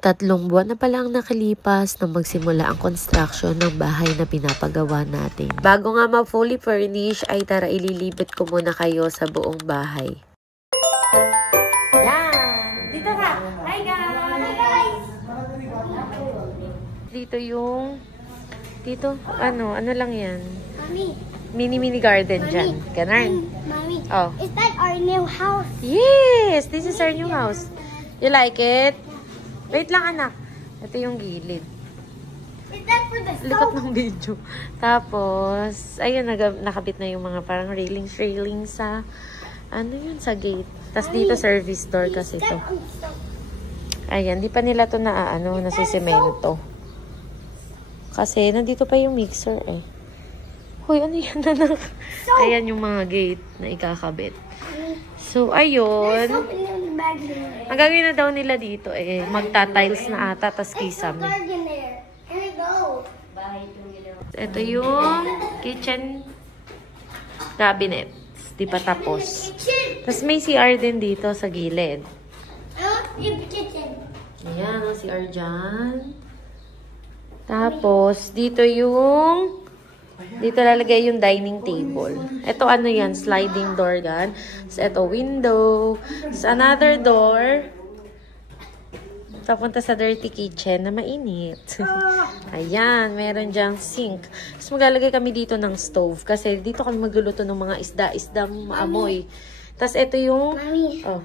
3 buwan na palang nakalipas nang magsimula ang construction ng bahay na pinapagawa natin. Bago nga ma-fully furnish ay tara ililibot ko muna kayo sa buong bahay. Yan! Dito ka! Hi guys! Hi guys! Dito yung... Dito, ano lang yan? Mommy. Mini garden dyan. Ganon. Mommy, oh. Is that our new house? Yes! This is our new house. You like it? Wait lang anak. Ito yung gilid. Is that for the Likot stove? ng video. Tapos, ayun, nakabit na yung mga parang railings sa, ano yun, sa gate. Tapos dito service door kasi to. Ayan, di pa nila to nasisemento. Kasi nandito pa yung mixer eh. Hoy, ano yan anak? Ayan yung mga gate na ikakabit. So, ayun. Ang gagawin na daw nila dito eh, magta-tiles na ata, tas kisame. Ito yung kitchen cabinet. Di pa tapos. Tas may CR din dito sa gilid. Ayan, ang CR dyan. Tapos, dito lalagay yung dining table. Ito ano yan, sliding door yan. So, ito window. So, another door. Papunta sa dirty kitchen na mainit. Ayan, meron dyang sink. So, maglalagay kami dito ng stove. Kasi dito kami magluluto ng mga isda maamoy. Tapos, ito yung... Oh.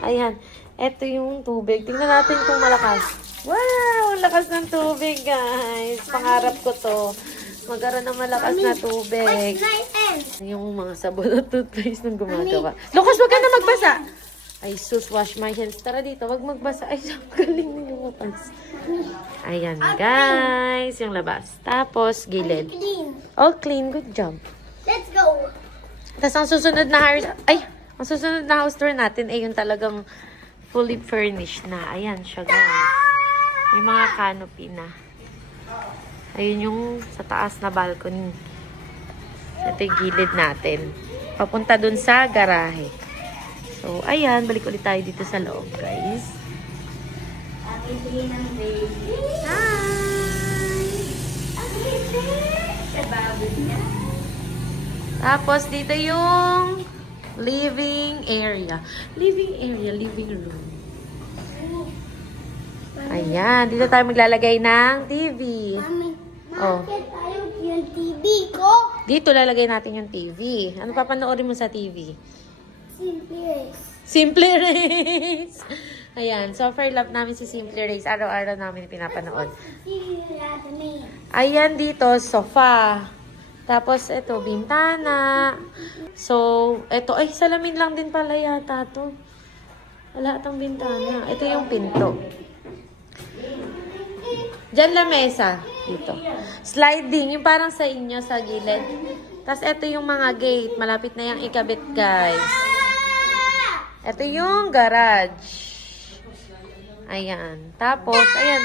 Ayan. Ito yung tubig. Tingnan natin kung malakas. Wow! Lakas ng tubig, guys. Pangarap ko to. Magkaroon ng malakas na tubig. Yung mga sabon at toothpaste nang gumagawa. Lucas, wag ka na magbasa! Ay, sus, wash my hands. Tara dito, wag magbasa. Ay, galing mo yung mapas. Ayan, guys. Yung labas. Tapos, gilid. All clean. Good job. Let's go! Tapos, ang susunod na house tour natin ay yung talagang fully furnished na. Ayan siya, guys. May mga canopy na. Ayun yung sa taas na balcony. Ito yung gilid natin. Papunta dun sa garahe. So, ayan. Balik ulit tayo dito sa loob, guys. Hi! Tapos, dito yung living area. Living room. Ayan, dito tayo maglalagay ng TV. Mami, Oh. tayo yung TV ko. Dito lalagay natin yung TV. Ano papanoorin mo sa TV? Simple Race. Ayan, software love namin si Simple Race. Araw-araw namin pinapanood. Ayan dito, sofa. Tapos, ito, bintana. So, ito, ay, salamin lang din pala yata to. Wala itong bintana. Ito yung pinto. Diyan lamesa. Dito. Sliding. Yung parang sa inyo, sa gilid. Tapos, ito yung mga gate. Malapit na yung ikabit, guys. Ito yung garage. Ayan. Tapos, ayan.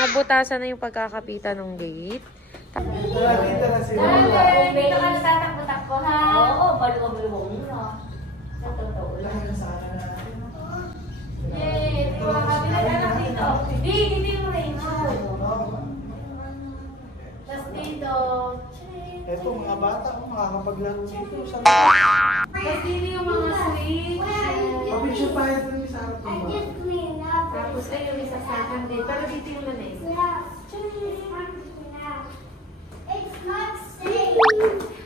Nabutasan na yung pagkakapitan ng gate. Dito ka tatakbo-takbo, ha? Oo, baluwang-luwang na. Sa totoo lang. Yay! Ito mga kabilang anak dito. Hindi mo rin. Tapos dito. Ito, mga bata, makakapaglaro dito. Tapos dito yung mga switch. Pabisyo pa ito yung isa. Tapos ayun, isa sa akin din. Pero dito yung manis.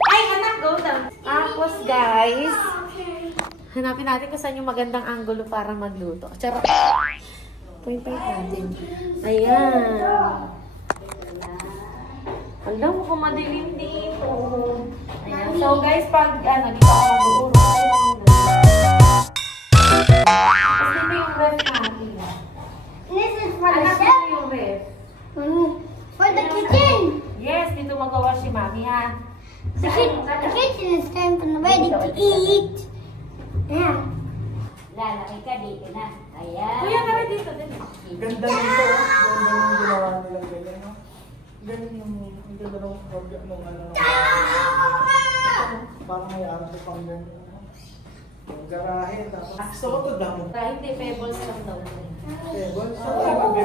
Ay, anak, go down. Tapos, guys, hanapin natin kung saan yung magandang angulo para magluto. Charot. Point natin. Ayan. Alam mo kung madilim dito. Ayan. So, guys, pag dito ako mag-uuro. Tapos dito yung ref natin. This is for the Anak, chef. dito yung ref. For the kitchen. Yes, dito magawa si Mami, ha? The kitchen is time for ready to eat. Yeah. Lalaki ka dito na. Ayan. Kuya, tara dito. Ganda nito. Ganda nung ginawa nilang ganyan, no? Ganyan yung ganda nung parang may araw pang ganyan. Yung garahe, tapos. So, ito damo. Hindi, pebbles lang daw.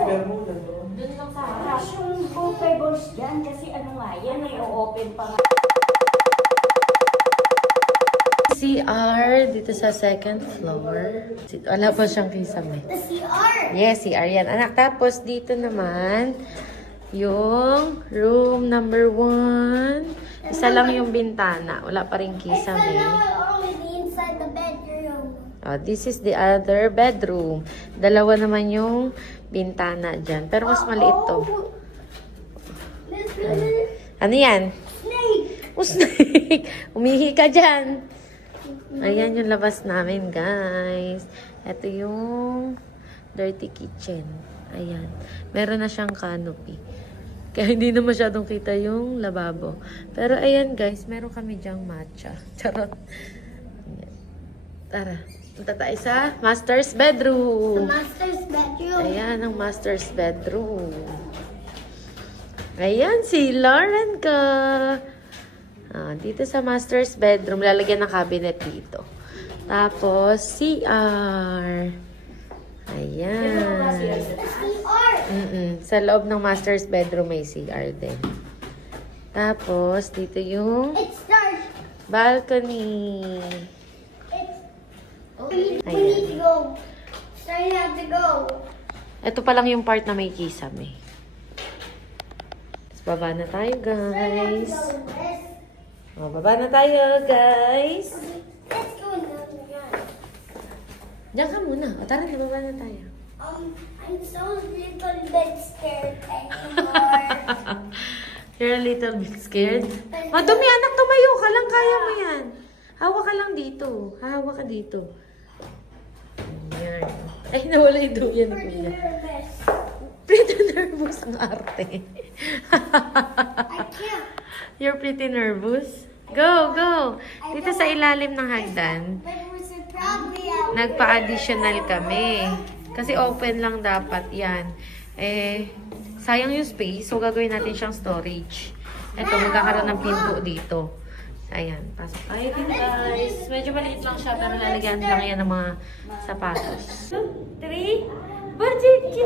Bermuda doon. Doon lang sa harap. Tapos yung comfortables dyan, kasi ano nga, yan ay open pa nga. CR dito sa second floor. Wala pa siyang kisame. The CR. Yes, CR yan. Anak, tapos dito naman, yung room number 1. Isa lang yung bintana. Wala pa rin It's kisame. only the inside the bedroom. Oh, this is the other bedroom. Dalawa naman yung bintana dyan. Pero mas maliit to. Ano yan? Snake. Oh, snake! Umihi ka dyan. Ayan yung labas namin, guys. Ito yung dirty kitchen. Ayan. Meron na siyang canopy. Kaya hindi na masyadong kita yung lababo. Pero ayan, guys. Meron kami dyang matcha. Charot. Ayan. Tara. Punta tayo sa master's The bedroom. master's bedroom. Ayan ang master's bedroom. Ayan si Lauren ka. Dito sa master's bedroom, lalagyan ng cabinet dito. Tapos, CR. Ayan. The CR. Sa loob ng master's bedroom may CR din. Tapos, dito yung It's dark. balcony. We need to go. Starting have to go. Ito pa lang yung part na may kisame. Tapos, baba na tayo, guys. O, baba na tayo, guys. Let's go now. Diyan ka muna. O, tara na, baba na tayo. I'm so little bit scared anymore. You're a little bit scared? Madumi, anak, tumayo ka lang. Kaya mo yan. Hawa ka lang dito. Hawa ka dito. Ayan. Ay, nawala yung duyan, Pretty kuya. nervous. Pretty nervous ang arte. I can't. You're pretty nervous? Go, go! Dito sa ilalim ng hagdan, But we're probably out. nagpa-additional kami. Kasi open lang dapat yan. Sayang yung space, so gagawin natin siyang storage. Ito, magkakaroon ng pinto dito. Ayan, pasok tayo din, guys. Medyo maliit lang siya, pero lalagyan lang yan ng mga sapatos. 2, 3, Bajiki!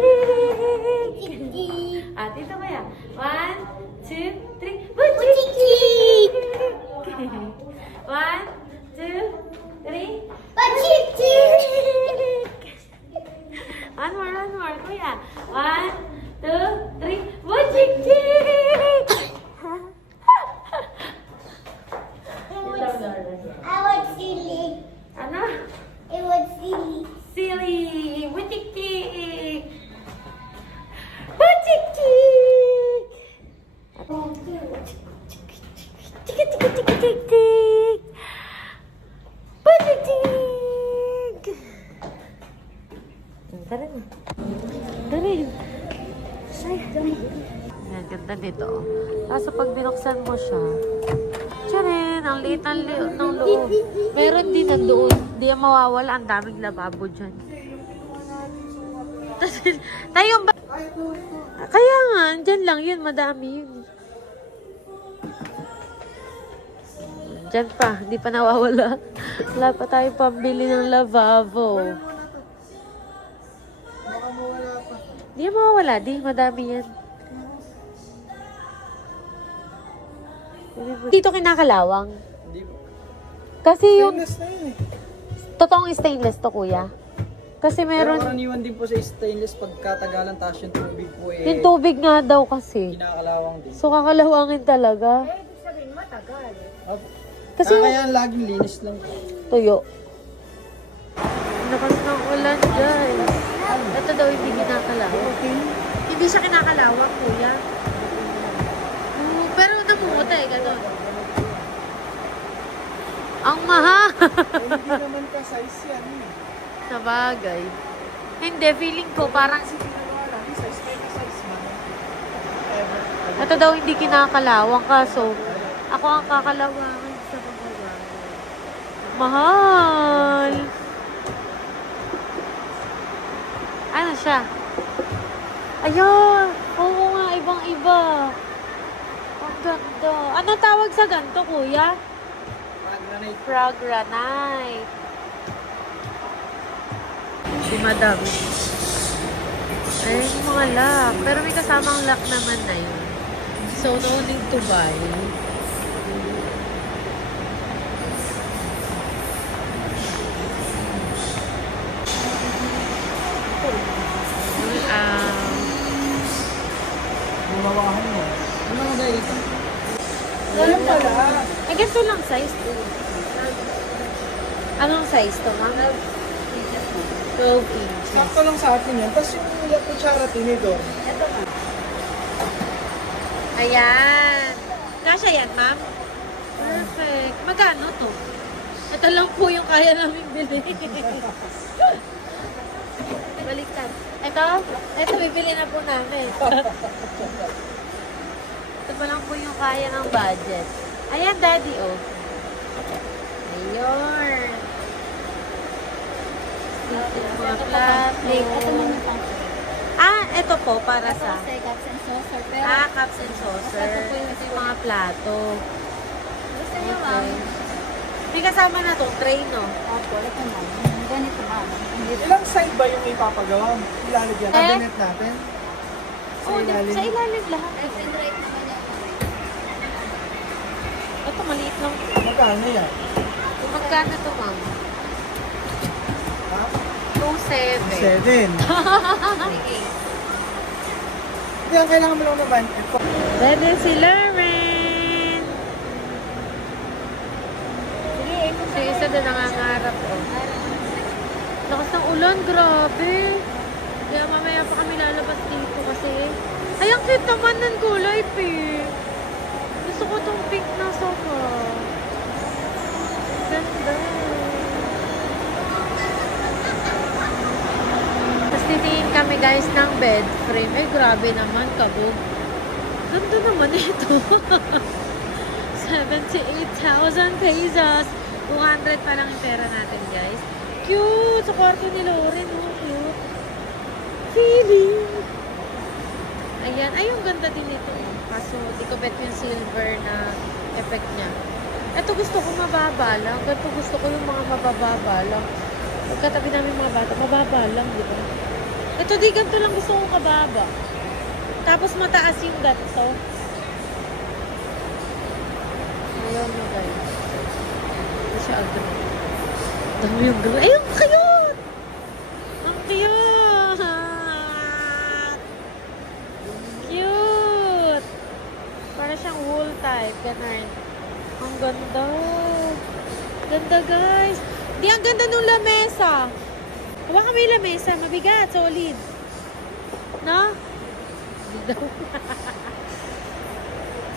At ito kaya. 1, 2, 3, Bajiki! 1, 2, 3, Bajiki! One more, kuya. 1, 2, 3, Bajiki! I was silly. Ano? It was silly. Silly! Bajiki! Bajiki! Tik-tik-tik-tik-tik! Bajik-tik! Tara na. Tara na. Ang ganda nito. Kaso pag binuksan mo siya, tsarin, ang liit ng loob. Meron din nandoon. Hindi yan mawawala. Ang daming lababo dyan. Tayo ba? Kaya nga, dyan lang yun. Madami yun. Dyan pa, hindi pa nawawala. Wala pa tayo pambili ng lavabo. Hindi mawawala, di. Madami yan. Dito kinakalawang. Hindi po. Kasi yung Stainless na yun eh. totoong stainless to, kuya. Kasi Pero meron, karaniwan din po sa stainless pagkatagalan, tapos yung tubig po eh. yung tubig nga daw kasi. Kinakalawang din. So, kakalawangin talaga. Opo. Kasi Kaya laging linis lang. tuyo. Lakas ng ulan, guys. Ito daw hindi kinakalawang. Hindi siya kinakalawang, kuya. Pero namumutay, gano'n. Ang mahal! Hindi naman ka size yan eh. Sa bagay. Hindi, feeling ko parang Kasi ginagawa natin size kayo na size man. Ever. ito daw hindi kinakalawang kaso ako ang kakalawangin sa mga bagay. Mahal! Ano siya? Ayun! Oo nga, ibang-iba. Ang ganda. Ano tawag sa ganito, kuya? Granite. Fragranite. Si Madam. Ayun yung mga lock. Pero may kasamang lock naman na yun. So, no need to buy. Bumawahan mo. Ano ang gaya ito? Ganun pala. I guess ito lang size to. Anong size to, ma'am? 12 inches. Sakto lang sa atin yan. Tapos yung kutsara tinidor. Ito na. Ayan. Kasya yan, ma'am? Perfect. Magkano to? Ito lang po yung kaya namin bilhin. Baliktad. Ito bibili na po namin. Ito pa lang po yung kaya ng budget. Ayan, daddy, oh. Ayun. Mga plato. Ito muna pa. Ito po, para sa... Kasi cups and saucer. Pero, cups and saucer. Ito yung mga plato. gusto niyo, ma'am? May kasama na to, tray, no? Opo, ito na. Ganito, ma'am. Ilang side ba yung ipapagawa? Ilalagyan. Cabinet natin? Sa ilalim. Sa ilalim lahat. Left and right naman yan. Ito, maliit lang. Magkano yan? Magkano to, ma'am? Ha? 2.7. 7. Sige. Hindi, ang kailangan mo lang naman. Ready si Lauren. Sige, ito So, isa doon nangangarap, oh. Lakas ng ulan, grabe. Kaya mamaya pa kami lalabas dito kasi. Ay, ang cute naman ng kulay, pink. Gusto ko tong pink na sofa. Ganda. Tapos titingin kami guys ng bed frame. Eh, grabe naman, kabog. Ganda naman ito. 78,000 pesos. 200 pa lang yung pera natin, guys. Cute! Sa kwarto ni Lauren, oh. Cute. Feeling. Ayan. Ay, yung ganda din ito. Kaso, di ko bet yung silver na effect niya. Ito gusto ko mababa lang. Ganito gusto ko yung mga mabababa lang. Pagkatabi namin mga bata, mababa lang, di ba? Ito di ganito lang gusto kong kababa. Tapos mataas yung ganito. Ayaw mo, guys. Ito siya agad. Dami yung gawin. Ay, ang cute! Ang cute! Cute! Para siyang wool type. Ganun. Ang ganda. Ganda, guys. Di, ang ganda nung lamesa. Huwag kami lamesa. Mabigat. Solid. No? Hindi daw.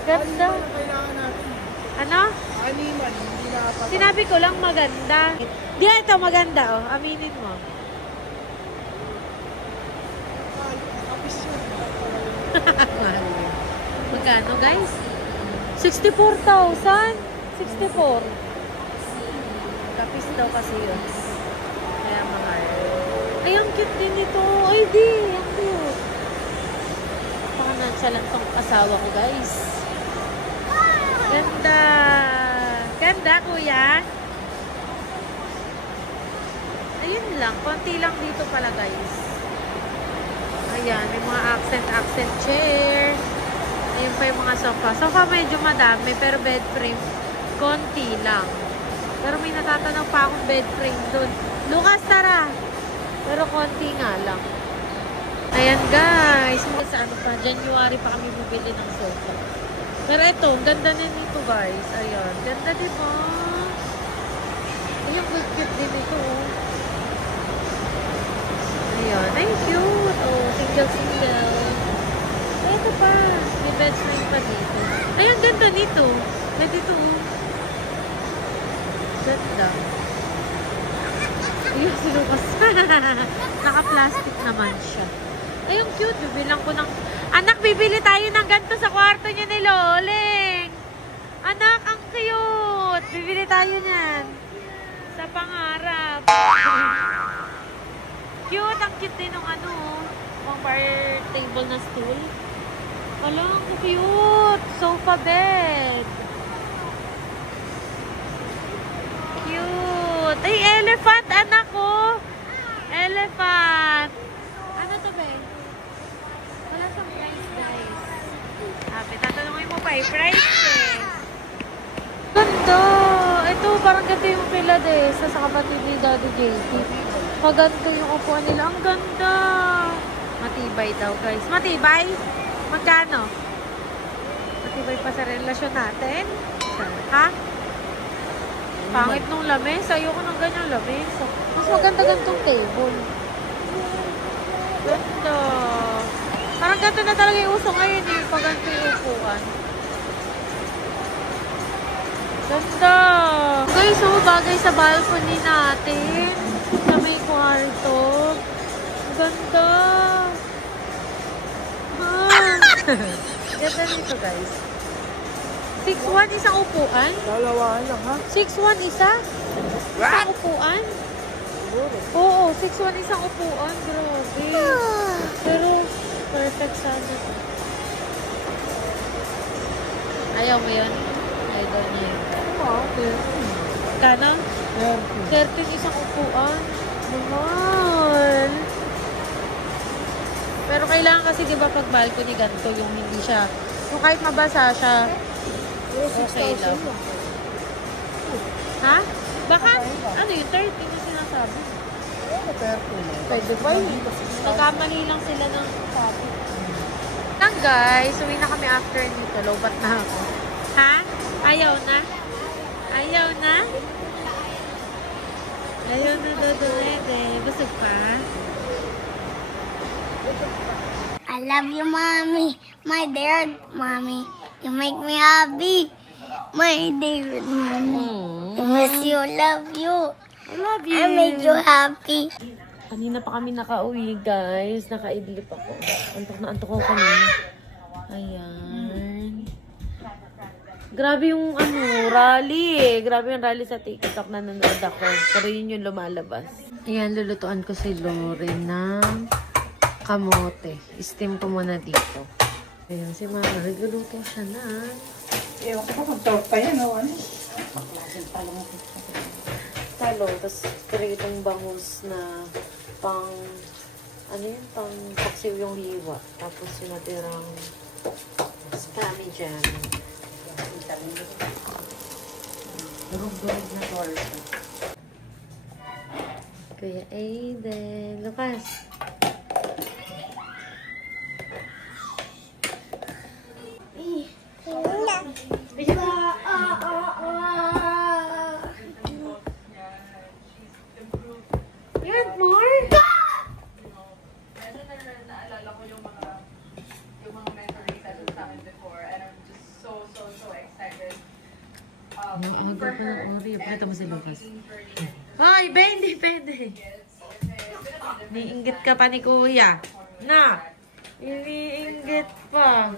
Ganda. Ano kailangan natin? Ano? Animal, hindi na patay. Sinabi ko lang maganda. Di, ito maganda, oh. Aminin mo. Mahal yun. Magkano, guys? 64,000? 64. Kapis daw kasi yun. Kaya mahal. Ay, ang cute din ito. Ay, di. Ang cute. Pakanansya tong asawa ko, guys. Ganda. Ganda, kuya. Ayun lang. Konti lang dito pala, guys. Ayan. May mga accent chair. Ayun pa yung mga sofa. Sofa medyo madami, pero bed frame, konti lang. Pero may natatanaw pa akong bed frame dun. Lucas, tara! Pero konti nga lang. Ayan, guys. Sa ano pa, January pa kami bumili ng sofa. Pero ito, ganda na nito, guys. Ayan. Ganda, diba? Ayun, cute din ito, oh. Ayan. Ay, cute. Oh, single. Ito pa. May bed frame pa dito. Ay, ang ganda nito. Ganda ito, oh. Ganda. Ayun, sinukas. Naka-plastic naman siya. Ay, ang cute. Bibilang ko ng... Anak, bibili tayo ng ganito sa kwarto niya ni Loling. Anak, ang cute. Bibili tayo niyan. Sa pangarap. Cute. Ang cute din ng ano. Pang bar table na stool. Wala, ang cute. Sofa bed. Cute. Ay, elephant, anak ko. Elephant. Ano to, babe? 2.5 eh. Ganda! Ito, parang ganito yung Pilates sa kapatid ni Daddy JT. Maganda yung upuan nila. Ang ganda! Matibay daw, guys. Matibay? Magkano? Matibay pa sa relasyon natin? Ha? Pangit nung lamis. Ayoko ng ganyang lamis. Mas maganda gantong table. Ganda. Parang ganito na talaga yung uso ngayon eh. Pag ganito yung upuan. Ganda. Guys, so bagay sa balcony natin. Sa may kwarto. Ganda. Ganda nito, guys. 6'1" isang upuan? Dalawaan lang, ha? 6'1" isa? Isang upuan? Oo, 6'1" isang upuan. Grabe. Pero, perfect sana. Ayaw mo yun? Idol niya yun. Kano? 30 isang upuan. Mahal. Pero kailangan kasi diba pag balcony ganito yung hindi siya, yung kahit mabasa siya, okay lang. Ha? Baka, ano yung 30 na sinasabi? Pwede ba yun? Nagkamali lang sila ng sabi. Lang guys, uwi na kami after nito. Lobat na ako. Ha? Ayaw na? Ayaw na? Ayaw na dodolede. Busog pa? I love you, Mommy. My dear Mommy. You make me happy. My dear Mommy. I miss you. Love you. I love you. I make you happy. Kanina pa kami nakauwi, guys. Nakaidlip ako. Antok na antok ako kanina. Ayan. Grabe yung rally eh. Grabe yung rally sa TikTok na nanonood ako. Pero yun yung lumalabas. Ayan, lulutuan ko si Loren ng kamote. Steam ko muna dito. Ayan, si Mama. Nagluluto siya na. Ewan ko kung torta yan, o ano? Talo, tapos itong bangus na pang, ano yun, pang paksiw yung hiwa. Tapos yung natirang spammy jam. Durog-durog na torta. Kuya Aiden. Lucas. You want more? Naalala ko yung mga mentoring sessions namin before and I'm just so excited. Ang aga ko ng ori. Pakita mo si Lucas. Ay, hindi pwede. Niinggit ka pa ni Kuya. Na! Iniinggit pa.